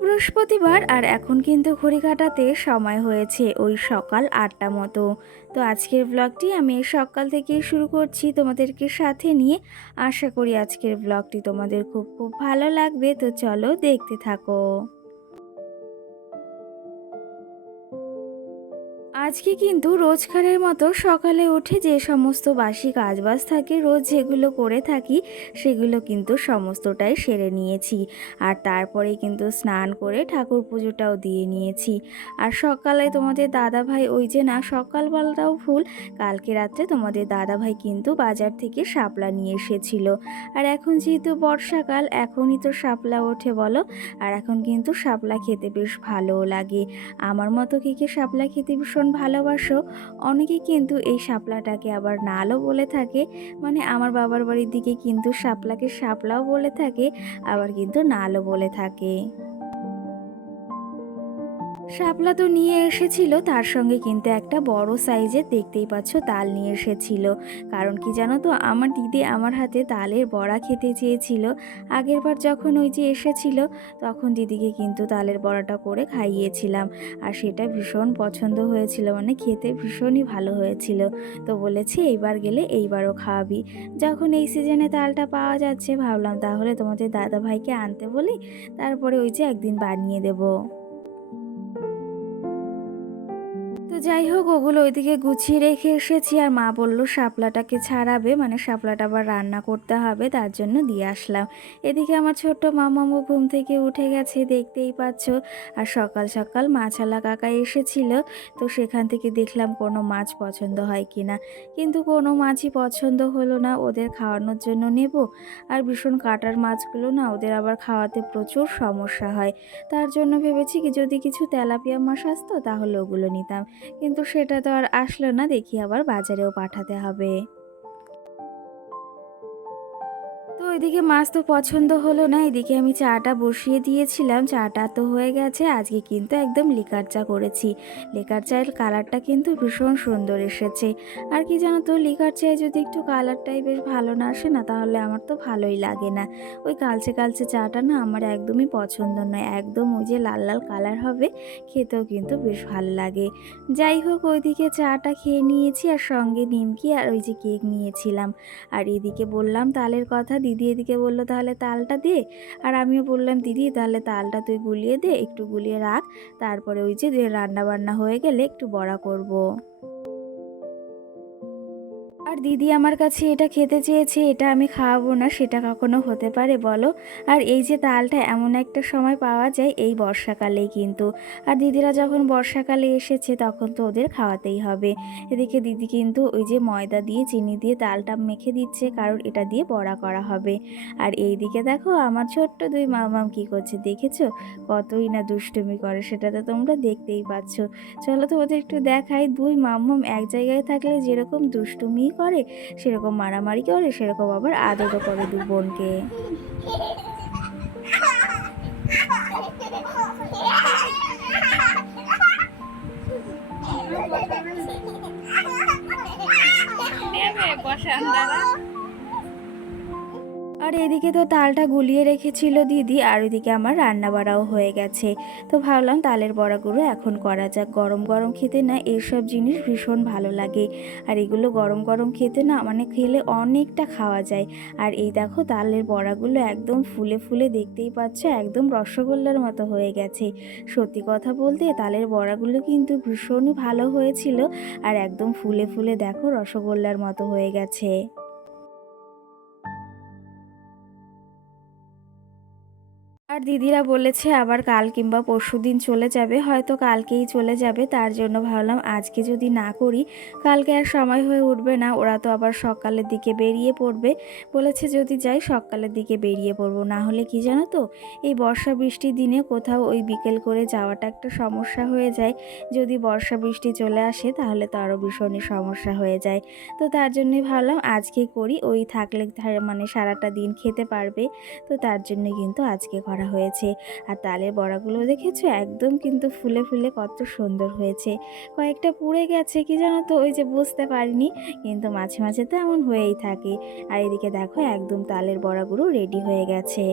বৃহস্পতিবার আর এখন কিন্তু ঘড়ি কাটাতে সময় হয়েছে ওই সকাল আটটা মতো। তো আজকের ব্লগটি আমি সকাল থেকে শুরু করছি তোমাদেরকে সাথে নিয়ে। আশা করি আজকের ব্লগটি তোমাদের খুব খুব ভালো লাগবে। তো চলো দেখতে থাকো। আজকে কিন্তু রোজকারের মতো সকালে উঠে যে সমস্ত বাসি কাজবাজ থাকে, রোজ যেগুলো করে থাকি, সেগুলো কিন্তু সমস্তটাই সেরে নিয়েছি। আর তারপরে কিন্তু স্নান করে ঠাকুর পুজোটাও দিয়ে নিয়েছি। আর সকালে তোমাদের দাদা ভাই ওই যে না, সকালবেলাটাও ভুল, কালকে রাত্রে তোমাদের দাদা ভাই কিন্তু বাজার থেকে শাপলা নিয়ে এসেছিল। আর এখন যেহেতু বর্ষাকাল, এখনই তো শাপলা ওঠে বলো? আর এখন কিন্তু শাপলা খেতে বেশ ভালোও লাগে। আমার মতো কে কে শাপলা খেতে ভীষণ ভালোবাসো, অনেকে কিন্তু এই শাপলাটাকে আবার নালও বলে থাকে। মানে আমার বাবার বাড়ির দিকে কিন্তু শাপলাকে শাপলাও বলে থাকে, আবার কিন্তু নালও বলে থাকে। শাপলা তো নিয়ে এসেছিল, তার সঙ্গে কিন্তু একটা বড় সাইজের দেখতেই পাচ্ছ, তাল নিয়ে এসেছিল। কারণ কি জানো তো, আমার দিদি আমার হাতে তালের বড়া খেতে চেয়েছিল। আগেরবার যখন ওই যে এসেছিল, তখন দিদিকে কিন্তু তালের বড়াটা করে খাইয়েছিলাম। আর সেটা ভীষণ পছন্দ হয়েছিল মানে খেতে ভীষণই ভালো হয়েছিল। তো বলেছি, এইবার গেলে এইবারও খাওয়াবি। যখন এই সিজনে তালটা পাওয়া যাচ্ছে, ভাবলাম তাহলে তোমাদের দাদা ভাইকে আনতে বলি, তারপরে ওই যে একদিন বানিয়ে দেবো। যাই হোক, ওগুলো ওইদিকে গুছিয়ে রেখে এসেছি। আর মা বলল, শাপলাটাকে ছাড়াবে মানে শাপলাটা আবার রান্না করতে হবে, তার জন্য দিয়ে আসলাম। এদিকে আমার ছোট্ট মামামু ঘুম থেকে উঠে গেছে, দেখতেই পাচ্ছ। আর সকাল সকাল মাছালা কাকা এসেছিল, তো সেখান থেকে দেখলাম কোনো মাছ পছন্দ হয় কি না কিন্তু কোনো মাছই পছন্দ হলো না, ওদের খাওয়ানোর জন্য নেব। আর ভীষণ কাটার মাছগুলো না, ওদের আবার খাওয়াতে প্রচুর সমস্যা হয়। তার জন্য ভেবেছি কি, যদি কিছু তেলাপিয়া মাছ আসতো, তাহলে ওগুলো নিতাম। কিন্তু সেটা তো আর আসলো না দেখি আবার বাজারেও পাঠাতে হবে। ওইদিকে মাছ তো পছন্দ হলো না, এদিকে আমি চাটা বসিয়ে দিয়েছিলাম, চাটা তো হয়ে গেছে, আজকে কিন্তু একদম লিকার চা করেছি। লিকার চায়ের কালারটা কিন্তু ভীষণ সুন্দর এসেছে। আর কি জানো তো, লিকার চায়ে যদি একটু কালারটাই বেশ ভালো না আসে না, তাহলে আমার তো ভালোই লাগে না। ওই কালচে কালচে চাটা না আমার একদমই পছন্দ নয়, একদম ওই যে লাল লাল কালার হবে, খেতেও কিন্তু বেশ ভালো লাগে। যাই হোক, ওইদিকে চাটা খেয়ে নিয়েছি, আর সঙ্গে নিমকি আর ওই যে কেক নিয়েছিলাম। আর এদিকে বললাম, তালের কথা দিদি এদিকে বলল, তাহলে তালটা দে আর আমিও বললাম, দিদি, তাহলে তালটা তুই গুলিয়ে দে, একটু গুলিয়ে রাখ তারপরে ওই যে রান্না বান্না হয়ে গেলে একটু বড়া করব। আর দিদি আমার কাছে এটা খেতে চেয়েছে, এটা আমি খাওয়াবো না, সেটা কখনো হতে পারে বলো? আর এই যে তালটা এমন একটা সময় পাওয়া যায় এই বর্ষাকালেই কিন্তু। আর দিদিরা যখন বর্ষাকালে এসেছে তখন তো ওদের খাওয়াতেই হবে। এদিকে দিদি কিন্তু ওই যে ময়দা দিয়ে, চিনি দিয়ে তালটা মেখে দিচ্ছে, কারণ এটা দিয়ে বড়া করা হবে। আর এই দিকে দেখো আমার ছোট্ট দুই মামাম কি করছে দেখেছ? কতই না দুষ্টুমি করে, সেটা তো তোমরা দেখতেই পাচ্ছ। চলো তো ওদের একটু দেখাই, দুই মাম্মাম এক জায়গায় থাকলে যেরকম দুষ্টুমি করে সেরকম মারামারি করে সেরকম আবার আদরও করে দু বোনকে। আর এদিকে তো তালটা গুলিয়ে রেখেছিল দিদি, আর ওইদিকে আমার রান্না বাড়াও হয়ে গেছে। তো ভাবলাম তালের বড়াগুলো এখন করা যাক। গরম গরম খেতে না এইসব জিনিস ভীষণ ভালো লাগে। আর এগুলো গরম গরম খেতে না মানে খেলে অনেকটা খাওয়া যায়। আর এই দেখো তালের বড়াগুলো একদম ফুলে ফুলে দেখতেই পাচ্ছ, একদম রসগোল্লার মতো হয়ে গেছে। সত্যি কথা বলতে তালের বড়াগুলো কিন্তু ভীষণই ভালো হয়েছিল, আর একদম ফুলে ফুলে দেখো রসগোল্লার মতো হয়ে গেছে। আর দিদিরা বলেছে আবার কাল কিংবা পরশু দিন চলে যাবে, হয়তো কালকেই চলে যাবে, তার জন্য ভাবলাম আজকে যদি না করি, কালকে আর সময় হয়ে উঠবে না, ওরা তো আবার সকালের দিকে বেরিয়ে পড়বে। বলেছে যদি যাই, সকালের দিকে বেরিয়ে পড়ব, না হলে কি জানো তো, এই বর্ষা বৃষ্টির দিনে কোথাও ওই বিকেল করে যাওয়াটা একটা সমস্যা হয়ে যায়। যদি বর্ষা বৃষ্টি চলে আসে, তাহলে তো আরও ভীষণই সমস্যা হয়ে যায়। তো তার জন্যই ভাবলাম আজকে করি, ওই থাকলে মানে সারাটা দিন খেতে পারবে, তো তার জন্য কিন্তু আজকে করা করা হয়েছে। আর তালের বড়াগুলো দেখেছ? একদম কিন্তু ফুলে ফুলে কত সুন্দর হয়েছে। কয়েকটা পুড়ে গেছে, কি জানো তো? ওই যে বুঝতে পারিনি, কিন্তু মাঝে মাঝে তো এমন হয়েই থাকে। আর এদিকে দেখো, একদম তালের বড়াগুলো রেডি হয়ে গেছে।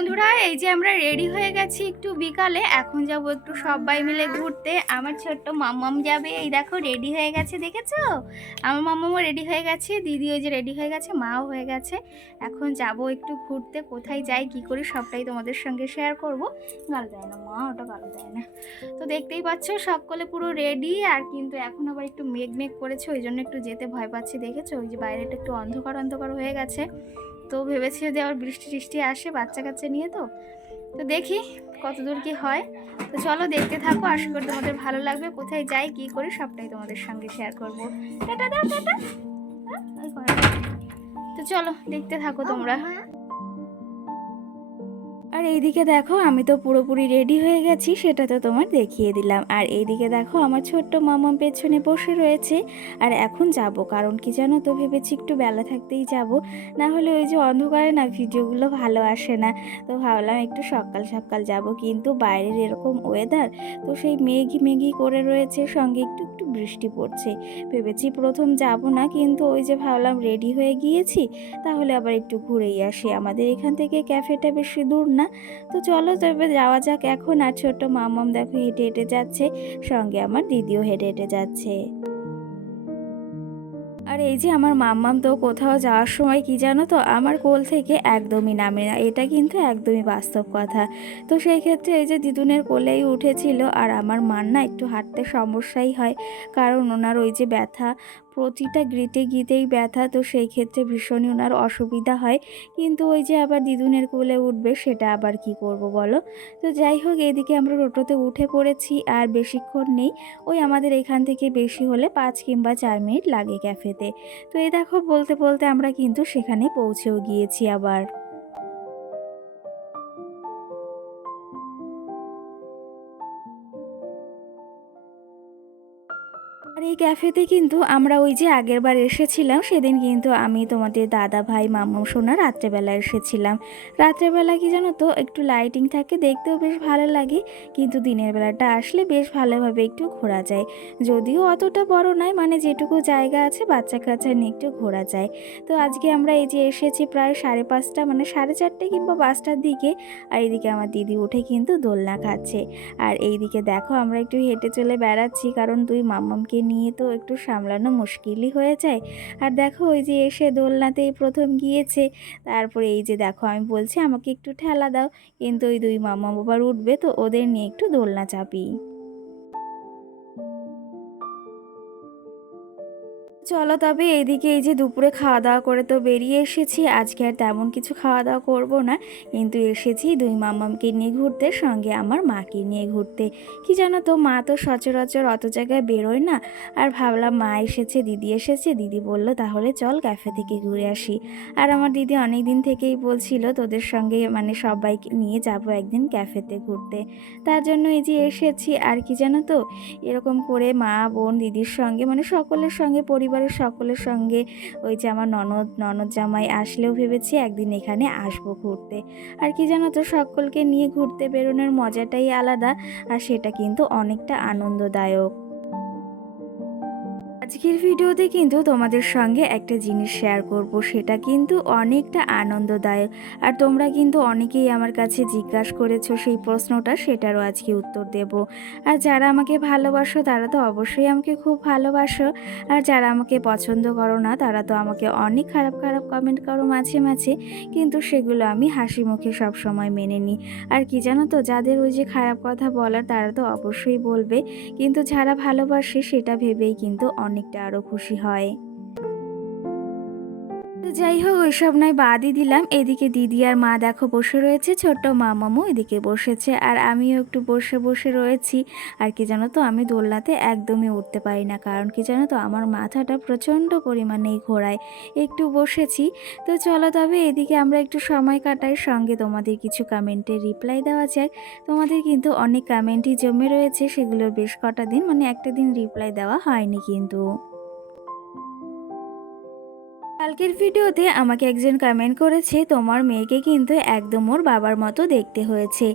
বন্ধুরা এই যে আমরা রেডি হয়ে গেছি একটু বিকালে। এখন যাব একটু সবাই মিলে ঘুরতে। আমার ছোট্ট মাম্মাম যাবে। এই দেখো রেডি হয়ে গেছে দেখেছ? আমার মাম্মামও রেডি হয়ে গেছে। দিদি ওই যে রেডি হয়ে গেছে মাও হয়ে গেছে। এখন যাব একটু ঘুরতে কোথায় যাই কি করি সবটাই তোমাদের সঙ্গে শেয়ার করব। গাল দেয় না মা ওটা গাল দেয় না। তো দেখতেই পাচ্ছ সকলে পুরো রেডি আর কিন্তু এখন আবার একটু মেঘ মেঘ করেছে ওই জন্য একটু যেতে ভয় পাচ্ছি দেখেছ? ওই যে বাইরেটা একটু অন্ধকার অন্ধকার হয়ে গেছে। তো ভেবেছি যদি আবার বৃষ্টি টিষ্টি আসে বাচ্চা কাচ্চা নিয়ে তো তো দেখি কত দূর কি হয়। তো চলো দেখতে থাকো, আশা করি তোমাদের ভালো লাগবে। কোথায় যাই, কি করি, সবটাই তোমাদের সঙ্গে শেয়ার করব। হ্যাঁ। তো চলো দেখতে থাকো তোমরা। আর এইদিকে দেখো, আমি তো পুরোপুরি রেডি হয়ে গেছি, সেটা তো তোমার দেখিয়ে দিলাম। আর এইদিকে দেখো, আমার ছোট্ট মামাম পেছনে বসে রয়েছে। আর এখন যাব, কারণ কি জানো তো, ভেবেছি একটু বেলা থাকতেই যাব। না হলে ওই যে অন্ধকারে না, ভিডিওগুলো ভালো আসে না। তো ভাবলাম একটু সকাল সকাল যাব, কিন্তু বাইরের এরকম ওয়েদার তো সেই মেঘি মেঘি করে রয়েছে, সঙ্গে একটু বৃষ্টি পড়ছে। ভেবেছি প্রথম যাব না, কিন্তু ওই যে ভাবলাম রেডি হয়ে গিয়েছি, তাহলে আবার একটু ঘুরেই আসি। আমাদের এখান থেকে ক্যাফেটা বেশি দূর না। তো চলো তবে যাওয়া যাক এখন। আর ছোট্ট মামাম দেখো হেঁটে হেঁটে যাচ্ছে, সঙ্গে আমার দিদিও হেঁটে হেঁটে যাচ্ছে। আর এই যে আমার মাম্মাম তো কোথাও যাওয়ার সময় কি জানো তো আমার কোল থেকে একদমই নামে না। এটা কিন্তু একদমই বাস্তব কথা। তো সেই ক্ষেত্রে এই যে দিদুনের কোলেই উঠেছিল আর আমার মার না একটু হাঁটতে সমস্যাই হয়। কারণ ওনার ওই যে ব্যথা প্রতিটা গ্রিতে গিতেই ব্যথা, তো সেই ক্ষেত্রে ভীষণই ওনার অসুবিধা হয়। কিন্তু ওই যে আবার দিদুনের কোলে উঠবে, সেটা আবার কি করব বলো? তো যাই হোক, এদিকে আমরা টোটোতে উঠে পড়েছি, আর বেশিক্ষণ নেই। ওই আমাদের এখান থেকে বেশি হলে পাঁচ কিংবা চার মিনিট লাগে ক্যাফেতে। তো এ দেখো, বলতে বলতে আমরা কিন্তু সেখানে পৌঁছেও গিয়েছি আবার। ক্যাফেতে কিন্তু আমরা ওই যে আগের বার এসেছিলাম, সেদিন কিন্তু আমি তোমাদের দাদা ভাই মামু সোনা রাত্রেবেলা এসেছিলাম। রাত্রেবেলা কি জানো তো, একটু লাইটিং থাকে, দেখতেও বেশ ভালো লাগে, কিন্তু দিনের বেলাটা আসলে বেশ ভালোভাবে একটু ঘোরা যায়। যদিও অতটা বড় নয় মানে যেটুকু জায়গা আছে বাচ্চা কাচ্চা নিয়ে একটু ঘোরা যায়। তো আজকে আমরা এই যে এসেছি প্রায় সাড়ে পাঁচটা মানে সাড়ে চারটে কিংবা পাঁচটার দিকে, আর এদিকে আমার দিদি উঠে কিন্তু দোলনা খাচ্ছে। আর এইদিকে দেখো, আমরা একটু হেঁটে চলে বেড়াচ্ছি, কারণ তুই মাম্মামকে নিয়ে তো একটু সামলানো মুশকিলই হয়ে যায়। আর দেখো ওই যে এসে দোলনাতেই প্রথম গিয়েছে। তারপরে এই যে দেখো আমি বলছি, আমাকে একটু ঠেলা দাও। কিন্তু ওই দুই মামা বাবার উঠবে তো ওদের নিয়ে একটু দোলনা চাপি। চলো তবে এইদিকে এই যে দুপুরে খাওয়া দাওয়া করে তো বেরিয়ে এসেছি। আজকে আর তেমন কিছু খাওয়া দাওয়া করব না। কিন্তু এসেছি দুই মামামকে নিয়ে ঘুরতে, সঙ্গে আমার মাকে নিয়ে ঘুরতে। কি জানো তো, মা তো সচরাচর অত জায়গায় বেরোয় না। আর ভাবলাম মা এসেছে, দিদি এসেছে। দিদি বলল, তাহলে চল ক্যাফে থেকে ঘুরে আসি। আর আমার দিদি অনেক দিন থেকেই বলছিল, তোদের সঙ্গে মানে সবাইকে নিয়ে যাব একদিন ক্যাফেতে ঘুরতে। তার জন্য এই যে এসেছি। আর কি জানো তো, এরকম করে মা, বোন, দিদির সঙ্গে মানে সকলের সঙ্গে পরিবারের সকলের সঙ্গে ওই যে আমার ননদ ননদ জামাই আসলেও ভেবেছি একদিন এখানে আসব ঘুরতে। আর কি জানো তো, সকলকে নিয়ে ঘুরতে বেরোনোর মজাটাই আলাদা, আর সেটা কিন্তু অনেকটা আনন্দদায়ক। আজকের ভিডিওতে কিন্তু তোমাদের সঙ্গে একটা জিনিস শেয়ার করব। সেটা কিন্তু অনেকটা আনন্দদায়ক। আর তোমরা কিন্তু অনেকেই আমার কাছে জিজ্ঞাসা করেছ সেই প্রশ্নটা, সেটারও আজকে উত্তর দেব। আর যারা আমাকে ভালোবাসো, তারা তো অবশ্যই আমাকে খুব ভালোবাসো। আর যারা আমাকে পছন্দ করো না, তারা তো আমাকে অনেক খারাপ খারাপ কমেন্ট করো মাঝে মাঝে। কিন্তু সেগুলো আমি হাসি মুখে সব সময় মেনে নিই। আর কি জানো তো, যাদের ওই যে খারাপ কথা বলার, তারা তো অবশ্যই বলবে। কিন্তু যারা ভালোবাসে, সেটা ভেবেই কিন্তু অনেকটা আরও খুশি হয়। যাই হোক, ওইসব নয়, বাদই দিলাম। এদিকে দিদি আর মা দেখো বসে রয়েছে, ছোট্ট মামামু এদিকে বসেছে। আর আমিও একটু বসে বসে রয়েছি। আর কি জানো তো, আমি দোলনাতে একদমই উঠতে পারি না, কারণ কি জানো তো, আমার মাথাটা প্রচণ্ড পরিমাণেই ঘোরায়। একটু বসেছি। তো চলো তবে এদিকে আমরা একটু সময় কাটাই, সঙ্গে তোমাদের কিছু কমেন্টে রিপ্লাই দেওয়া যাক। তোমাদের কিন্তু অনেক কমেন্টই জমে রয়েছে, সেগুলোর বেশ কটা দিন মানে একটা দিন রিপ্লাই দেওয়া হয়নি কিন্তু। কালকের ভিডিওতে আমাকে একজন কমেন্ট করেছে, তোমার মেয়েকে কিন্তু একদম ওর বাবার মতো দেখতে হয়েছে।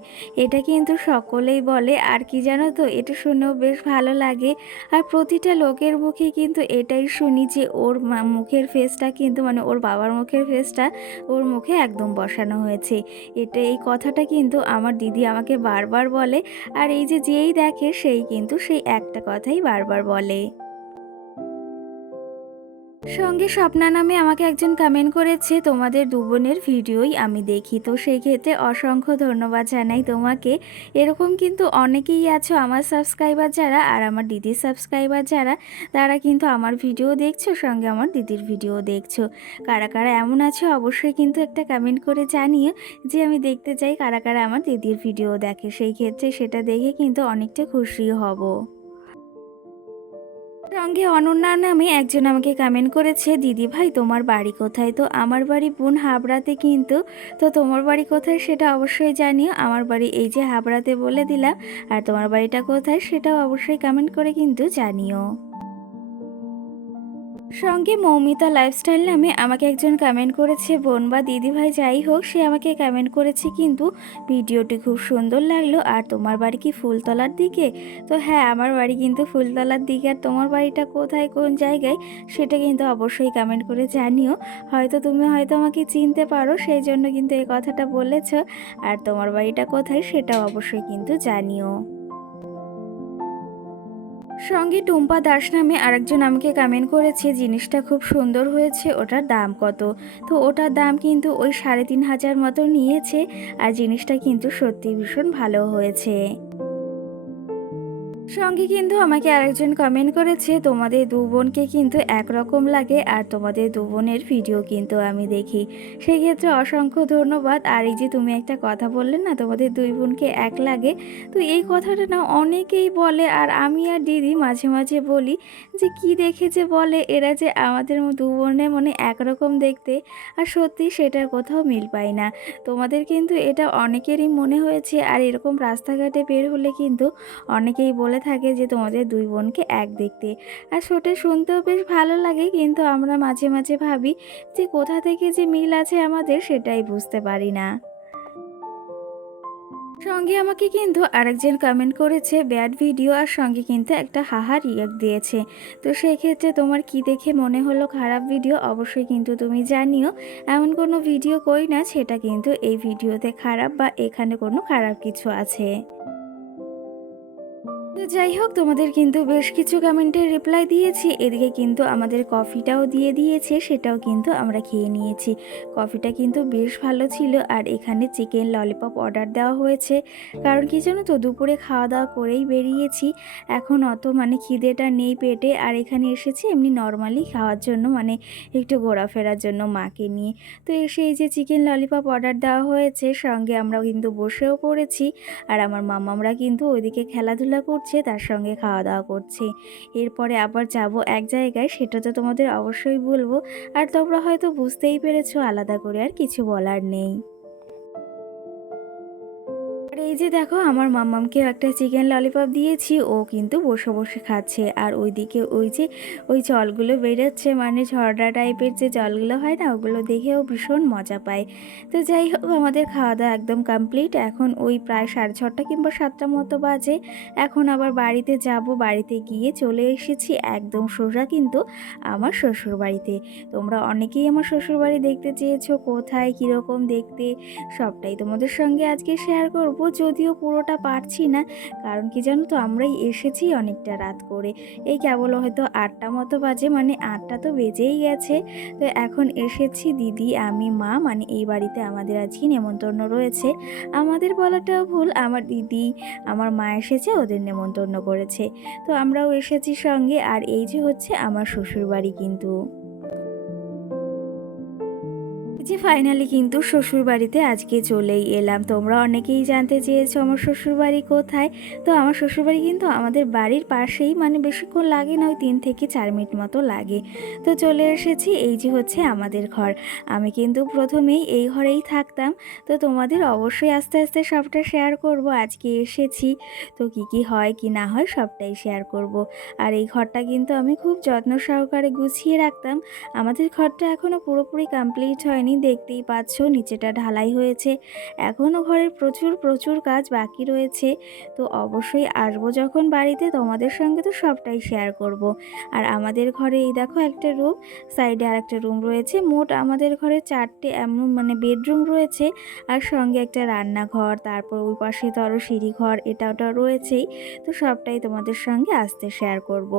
এটা কিন্তু সকলেই বলে, আর কি জানো তো, এটা শুনেও বেশ ভালো লাগে। আর প্রতিটা লোকের মুখে কিন্তু এটাই শুনি যে ওর মুখের ফেসটা কিন্তু মানে ওর বাবার মুখের ফেসটা ওর মুখে একদম বসানো হয়েছে। এটা, এই কথাটা কিন্তু আমার দিদি আমাকে বারবার বলে, আর এই যে যেই দেখে, সেই কিন্তু সেই একটা কথাই বারবার বলে। সঙ্গে স্বপ্না নামে আমাকে একজন কমেন্ট করেছে, তোমাদের দু বোনের ভিডিওই আমি দেখি। তো সেই ক্ষেত্রে অসংখ্য ধন্যবাদ জানাই তোমাকে। এরকম কিন্তু অনেকেই আছো, আমার সাবস্ক্রাইবার যারা আর আমার দিদির সাবস্ক্রাইবার যারা, তারা কিন্তু আমার ভিডিও দেখছ, সঙ্গে আমার দিদির ভিডিও দেখছ। কারা কারা এমন আছে, অবশ্যই কিন্তু একটা কমেন্ট করে জানিও যে আমি দেখতে চাই কারা কারা আমার দিদির ভিডিও দেখে। সেই ক্ষেত্রে সেটা দেখে কিন্তু অনেকটা খুশি হব। সঙ্গে অনন্যা নামে একজন আমাকে কমেন্ট করেছে, দিদি ভাই, তোমার বাড়ি কোথায়? তো আমার বাড়ি বোন হাবড়াতে কিন্তু, তো তোমার বাড়ি কোথায় সেটা অবশ্যই জানিও। আমার বাড়ি এই যে হাবড়াতে বলে দিলাম, আর তোমার বাড়িটা কোথায় সেটাও অবশ্যই কমেন্ট করে কিন্তু জানিও। সঙ্গে মৌমিতা লাইফস্টাইল নামে আমাকে একজন কমেন্ট করেছে, বোন বা দিদিভাই যাই হোক, সে আমাকে কমেন্ট করেছে কিন্তু ভিডিওটি খুব সুন্দর লাগল। আর তোমার বাড়ি কি ফুলতলার দিকে? তো হ্যাঁ আমার বাড়ি কিন্তু ফুলতলার দিকে। আর তোমার বাড়িটা কোথায়, কোন জায়গায়, সেটা কিন্তু অবশ্যই কমেন্ট করে জানিও। হয়তো তুমি হয়তো আমাকে চিনতে পারো, সেই জন্য কিন্তু এই কথাটা বলেছ। আর তোমার বাড়িটা কোথায়, সেটাও অবশ্যই কিন্তু জানিও। সঙ্গে টুম্পা দাস নামে আরেকজন আমাকে কমেন্ট করেছে, জিনিসটা খুব সুন্দর হয়েছে, ওটার দাম কত? তো ওটার দাম কিন্তু ওই সাড়ে তিন হাজার মতো নিয়েছে, আর জিনিসটা কিন্তু সত্যি ভীষণ ভালো হয়েছে। সঙ্গে কিন্তু আমাকে আরেকজন কমেন্ট করেছে, তোমাদের দু বোনকে কিন্তু একরকম লাগে আর তোমাদের দু বোনের ভিডিও কিন্তু আমি দেখি। সেই ক্ষেত্রে অসংখ্য ধন্যবাদ। আর এই যে তুমি একটা কথা বললে না, তোমাদের দুই বোনকে এক লাগে। তো এই কথাটা না অনেকেই বলে আর আমি আর দিদি মাঝে মাঝে বলি যে, কি দেখে যে বলে? এরা যে আমাদের দু বোনের মনে একরকম দেখতে, আর সত্যি সেটার কোথাও মিল পাই না। তোমাদের কিন্তু এটা অনেকেরই মনে হয়েছে, আর এরকম রাস্তাঘাটে বের হলে কিন্তু অনেকেই বলে থাকে যে, তোমাদের দুই বোনকে এক দেখতে। আর সেটা শুনতেও বেশ ভালো লাগে, কিন্তু আমরা মাঝে মাঝে ভাবি যে, কোথা থেকে যে মিল আছে আমাদের সেটাই বুঝতে পারি না। সঙ্গে আমাকে কিন্তু আরেকজন কমেন্ট করেছে, ব্যাড ভিডিও আর সঙ্গে কিন্তু একটা হাহা রিয়াক্ট দিয়েছে। তো সেক্ষেত্রে তোমার কি দেখে মনে হলো খারাপ ভিডিও? অবশ্যই কিন্তু তুমি জানিও। এমন কোনো ভিডিও করি না, সেটা কিন্তু এই ভিডিওতে খারাপ বা এখানে কোনো খারাপ কিছু আছে। তো যাই হোক, তোমাদের কিন্তু বেশ কিছু কমেন্টের রিপ্লাই দিয়েছি। এদিকে কিন্তু আমাদের কফিটাও দিয়ে দিয়েছে, সেটাও কিন্তু আমরা খেয়ে নিয়েছি। কফিটা কিন্তু বেশ ভালো ছিল, আর এখানে চিকেন ললিপপ অর্ডার দেওয়া হয়েছে। কারণ কি জানো তো, দুপুরে খাওয়া দাওয়া করেই বেরিয়েছি। এখন অত মানে খিদেটা নেই পেটে, আর এখানে এসেছি এমনি নর্মালি খাওয়ার জন্য মানে একটু ঘোরাফেরার জন্য মাকে নিয়ে। তো এসে এই যে চিকেন ললিপপ অর্ডার দেওয়া হয়েছে, সঙ্গে আমরা কিন্তু বসেও পড়েছি। আর আমার মামামরা কিন্তু ওইদিকে খেলাধুলা করছে তার সঙ্গে খাওয়া দাওয়া করছে। এরপরে আবার যাব এক জায়গায়, সেটা তো তোমাদের অবশ্যই বলব। আর তোমরা হয়তো বুঝতেই পেরেছ, আলাদা করে আর কিছু বলার নেই। আর এই যে দেখো, আমার মাম্মামকেও একটা চিকেন ললিপপ দিয়েছি, ও কিন্তু বসে বসে খাচ্ছে। আর ওইদিকে ওই যে, ওই জলগুলো বেরোচ্ছে মানে ঝর্ণা টাইপের যে জলগুলো হয় না, ওগুলো দেখেও ভীষণ মজা পায়। তো যাই হোক, আমাদের খাওয়া দাওয়া একদম কমপ্লিট এখন ওই প্রায় সাড়ে ছটা কিংবা সাতটা মতো বাজে। এখন আবার বাড়িতে যাব, বাড়িতে গিয়ে চলে এসেছি একদম সোজা কিন্তু আমার শ্বশুর বাড়িতে তোমরা অনেকেই আমার শ্বশুর বাড়ি দেখতে চেয়েছো, কোথায়, কীরকম দেখতে? সবটাই তোমাদের সঙ্গে আজকে শেয়ার করব। যদিও পুরোটা পারছি না, কারণ কি জানো তো, আমরাই এসেছি অনেকটা রাত করে। এই কেবল হয়তো আটটা মতো বাজে মানে আটটা তো বেজেই গেছে। তো এখন এসেছি দিদি, আমি, মা মানে এই বাড়িতে আমাদের আজকে নেমন্তন্ন রয়েছে। আমাদের বলাটাও ভুল, আমার দিদি, আমার মা এসেছে, ওদের নেমন্তন্ন করেছে। তো আমরাও এসেছি সঙ্গে, আর এই যে হচ্ছে আমার শ্বশুর বাড়ি কিন্তু। যে ফাইনালি কিন্তু শ্বশুর বাড়িতে আজকে চলেই এলাম। তোমরা অনেকেই জানতে চেয়েছো আমার শ্বশুর বাড়ি কোথায়। তো আমার শ্বশুর বাড়ি কিন্তু আমাদের বাড়ির পাশেই মানে বেশিক্ষণ লাগে না, ওই তিন থেকে চার মিনিট মতো লাগে। তো চলে এসেছি, এই যে হচ্ছে আমাদের ঘর। আমি কিন্তু প্রথমেই এই ঘরেই থাকতাম। তো তোমাদের অবশ্যই আস্তে আস্তে সবটা শেয়ার করব, আজকে এসেছি। তো কি কি হয়, কি না হয়, সবটাই শেয়ার করব। আর এই ঘরটা কিন্তু আমি খুব যত্ন সহকারে গুছিয়ে রাখতাম। আমাদের ঘরটা এখনও পুরোপুরি কমপ্লিট হয়নি। দেখতেই পাচ্ছ, নিচেটা ঢালাই হয়েছে। এখনও ঘরের প্রচুর প্রচুর কাজ বাকি রয়েছে। তো অবশ্যই আসব যখন বাড়িতে, তোমাদের সঙ্গে তো সবটাই শেয়ার করব। আর আমাদের ঘরে এই দেখো একটা রুম সাইডে আর একটা রুম রয়েছে। মোট আমাদের ঘরে চারটে এমন মানে বেডরুম রয়েছে। আর সঙ্গে একটা রান্নাঘর, তারপর ওই পাশে আরও সিঁড়িঘর, এটা ওটা রয়েছেই। তো সবটাই তোমাদের সঙ্গে আসতে শেয়ার করব।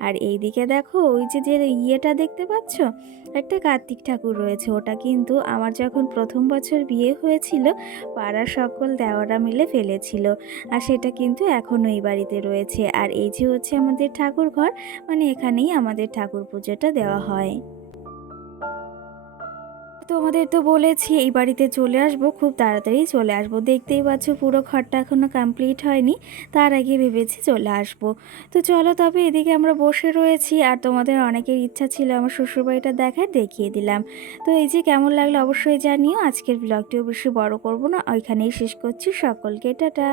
আর এইদিকে দেখো, ওই যে যে ইয়েটা দেখতে পাচ্ছ, একটা কার্তিক ঠাকুর রয়েছে, ওটা কিন্তু আমার যখন প্রথম বছর বিয়ে হয়েছিল, পাড়ার সকল দেওয়ারা মিলে ফেলেছিল। আর সেটা কিন্তু এখনও এই বাড়িতে রয়েছে। আর এই যে হচ্ছে আমাদের ঠাকুর ঘর মানে এখানেই আমাদের ঠাকুর পুজোটা দেওয়া হয়। তোমাদের তো বলেছি, এই বাড়িতে চলে আসব, খুব তাড়াতাড়ি চলে আসব। দেখতেই পাচ্ছ পুরো ঘরটা এখনও কমপ্লিট হয়নি, তার আগে ভেবেছি চলে আসব। তো চলো তবে এদিকে আমরা বসে রয়েছি, আর তোমাদের অনেকের ইচ্ছা ছিল আমার শ্বশুরবাড়িটা দেখার, দেখিয়ে দিলাম। তো এই যে কেমন লাগল অবশ্যই জানিও, আজকের ব্লগটিও বেশি বড় করব না, ওইখানেই শেষ করছি, সকলকে টাটা।